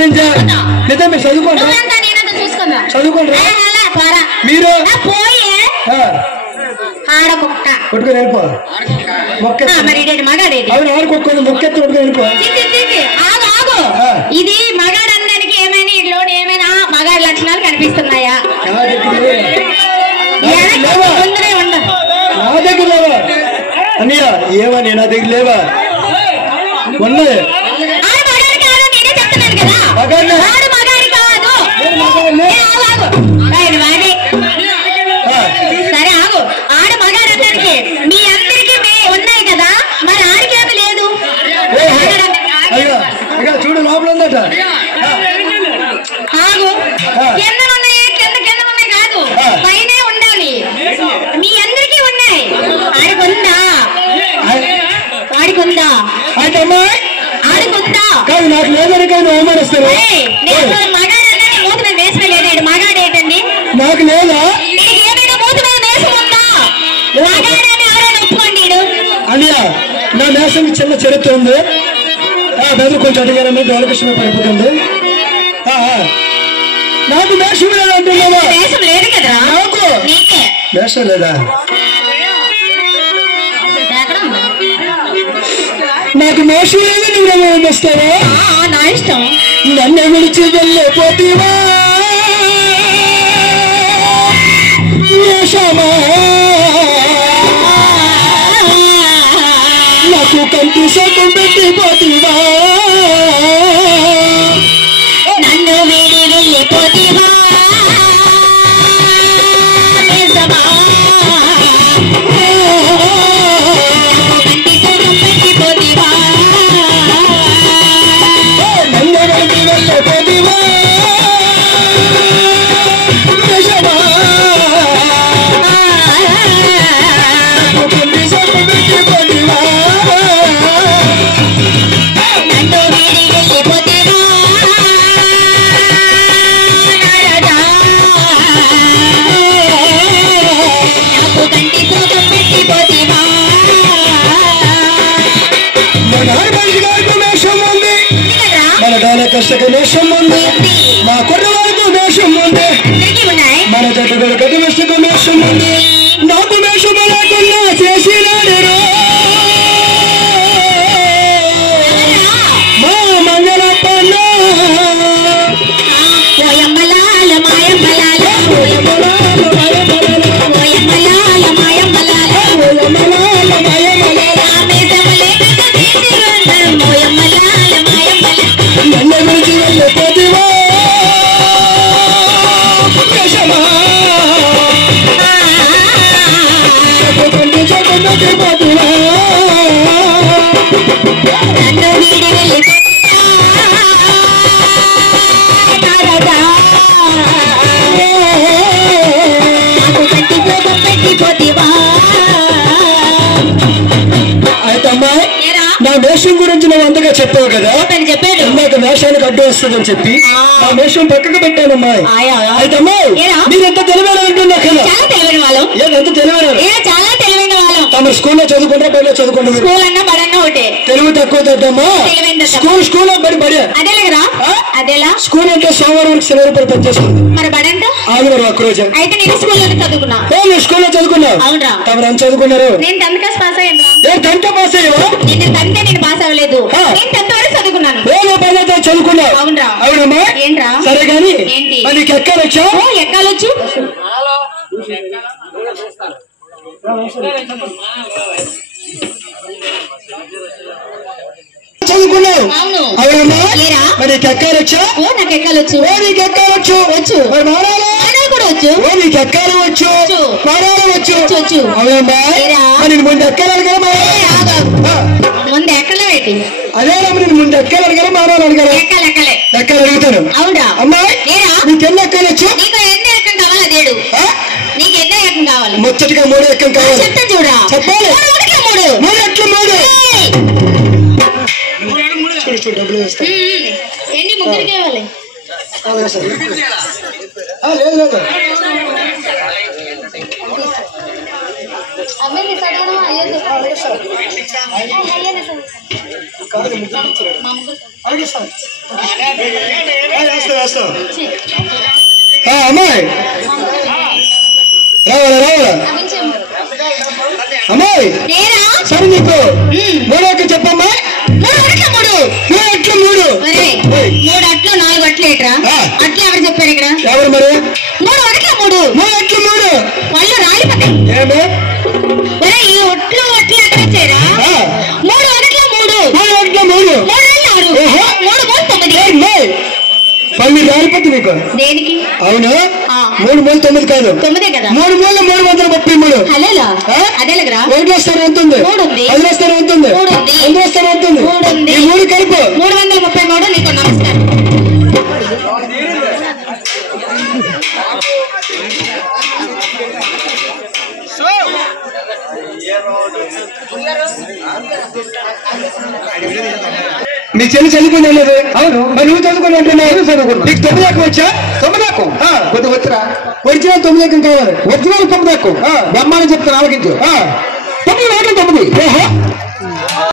Challenge లేదా మీరు చదువుకోండి చదువుకోండి మీరు ఆడ కుక్క కొట్టుకొని వెళ్ళిపో మొక్క అవును ఆడుకోకుండా మొక్కెత్తి కొట్టుకొని వెళ్ళిపో ఇది మగాడు అందరికి ఏమైనా ఇంట్లో ఏమైనా మగాడి లక్షణాలు కనిపిస్తున్నాయా నా దగ్గర లేవా అన్నయ్య ఏమని నా దగ్గర లేవా ఉన్నాయి సరే ఆగు ఆడ మగాడందరికి మీ అందరికి ఉన్నాయి కదా మరి ఆడికేమి లేదు చూడు లోపల ఉందట ఆగు కింద ఉన్నాయి కింద ఉన్నాయి కాదు పైనే ఉండాలి మీ అందరికి ఉన్నాయి ఆడికొందా కాదు నాకు లేదని కానీ అవమానిస్తారు మగాడన్నా మూతి మీద వేసిన లేదండి మగాడేటండి నాకు లేదా ఏమైనా మూతి మీద వేసం ఉందా మగాడని ఎవరైనా ఒప్పుకోండి అన్నయ్య నా నేసం చిన్న చరిత్ర ఉంది బెదరు కొంచెం అడిగారని బాలకృష్ణ పడిపోతుంది నాకు వేషం లేదా అంటున్నావా వేషం లేదు కదా నాకు వేషం లేదా నాకు వేషం లేదు నువ్వు వస్తావా నా ఇష్టం నన్ను విడిచి వెళ్ళిపోతీవా నాకు కంటి సొంతం పెట్టిపోతీవా నన్ను వీడి వెళ్ళిపోతీవా కష్టక వేషం ఉంది మా కొర్ర వరకు వేషం ఉంది మన జట్టు గడి వేషక వేషం ఉంది నాకు వేషం లేకుండా చేసినాడు మా మంగళప్పన్న నా వేషం గురించి నువ్వు అంతగా చెప్పావు కదా నాకు వేషానికి అడ్డు వస్తుందని చెప్పి ఆ వేషం పక్కకు పెట్టానమ్మా అయితే అమ్మాయి మీరు ఎంత తెలివైన అంటున్నా కదా ఎంత తెలివైన తమ స్కూల్లో చదువుకుంటారా బడిలో చదువుకుంటారు తెలుగు తక్కువ తద్దమ్మా స్కూల్ బడి స్కూల్ అంటే సోమవారం శనివారం పడి పనిచేస్తుంది ఆదివారం ఒక్క రోజు స్కూల్లో చదువుకున్నావు తమరు ఎంత చదువుకున్నారు చదువుకున్నావు అవునమ్మా సరే కానీ నీకు ఎక్కాలొచ్చా చదువుకున్నావు అవునమ్మా మరి నీకు ఎక్కాలొచ్చా నీకు ఎక్కాలొచ్చు మరి మారాలా నీకు ఎక్కాలి వచ్చు మారాలి వచ్చు అవునమ్మా మరి ముందు ఎక్కాలి కదా ముందు ఎక్కలేటి అదే నేను ముందు ఎక్కాలి అడగరా మారాలి అడగరా ఎక్కాలి అడుగుతాను అమ్మాయి నీకు ఎన్ని ఎక్కాలొచ్చు ముచ్చటిగా 3 ఎక్కం కావాలి చెప్పాలి 3 ఎట్లు 3 డబ్బులు వేస్తా ఎన్ని ముగ్గురికి ఇవ్వాలి లేదు అమ్మాయి రావాలా అమ్మాయి సరే నీకు మూడు అట్లు చెప్పమ్మా. 3 అట్లు 3 అట్లు 4 అట్లు ఏట్రా అట్లు ఎవరు చెప్పారు ఇక్కడ? ఎవరు మరి? 3 అట్లు 3 వాళ్ళు రాలిపోతాయి. ఏమో ఈ ఒట్లు ఎక్కడ వచ్చారా? 3 అట్లు 3 పళ్ళు రాలిపోతుంది మీకు. దేనికి? అవును 3 మూడు 9 కాదు 9 కదా. 3 మూడు 333. అదేలా అదేలగరా 1 స్థానం ఉంటుంది, 10 స్థానం ఉంటుంది, 100 స్థానం ఉంటుంది. ఈ 3 కలిపి 333. నీకు నమస్కారం. మీ చెల్లి చదువుకుని వెళ్ళదు. అవును మరి నువ్వు చదువుకుని అంటున్నావు. చదువుకున్నా. నీకు 9 దాకా వచ్చా? 9 దాకా కొద్దిగా వచ్చిరా. ఒరిజినల్ 9 దాకా కావాలి. ఒరిజినల్ 9 దాకా బ్రహ్మాన్ని చెప్తాను ఆలకించు. 9 9.